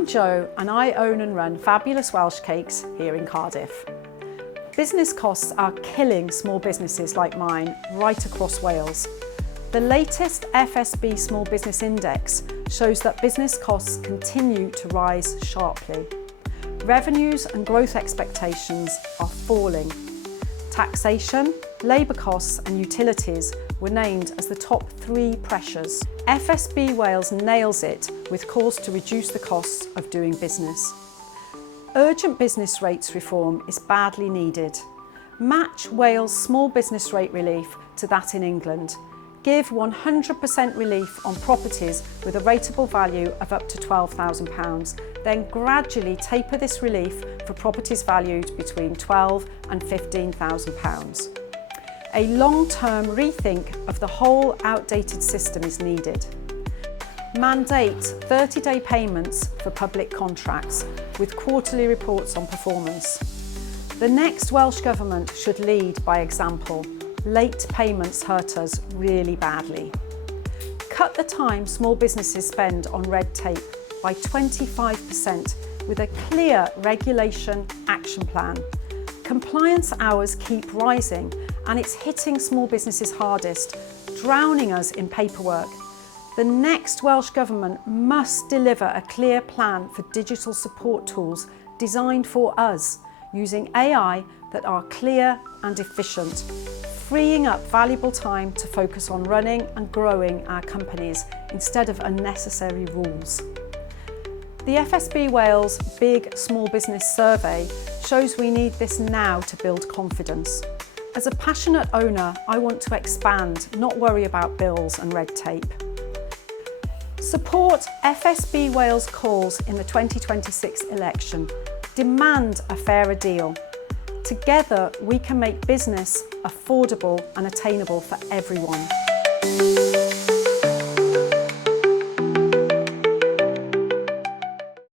I'm Jo and I own and run Fabulous Welsh Cakes here in Cardiff. Business costs are killing small businesses like mine right across Wales. The latest FSB Small Business Index shows that business costs continue to rise sharply. Revenues and growth expectations are falling. Taxation, labour costs and utilities were named as the top 3 pressures. FSB Wales nails it with calls to reduce the costs of doing business. Urgent business rates reform is badly needed. Match Wales' small business rate relief to that in England. Give 100% relief on properties with a rateable value of up to £12,000, then gradually taper this relief for properties valued between £12,000 and £15,000. A long-term rethink of the whole outdated system is needed. Mandate 30-day payments for public contracts with quarterly reports on performance. The next Welsh Government should lead by example. Late payments hurt us really badly. Cut the time small businesses spend on red tape by 25% with a clear regulation action plan. Compliance hours keep rising and it's hitting small businesses hardest, drowning us in paperwork. The next Welsh Government must deliver a clear plan for digital support tools designed for us, using AI that are clear and efficient, freeing up valuable time to focus on running and growing our companies instead of unnecessary rules. The FSB Wales Big Small Business Survey shows we need this now to build confidence. As a passionate owner, I want to expand, not worry about bills and red tape. Support FSB Wales calls in the 2026 election. Demand a fairer deal. Together, we can make business affordable and attainable for everyone.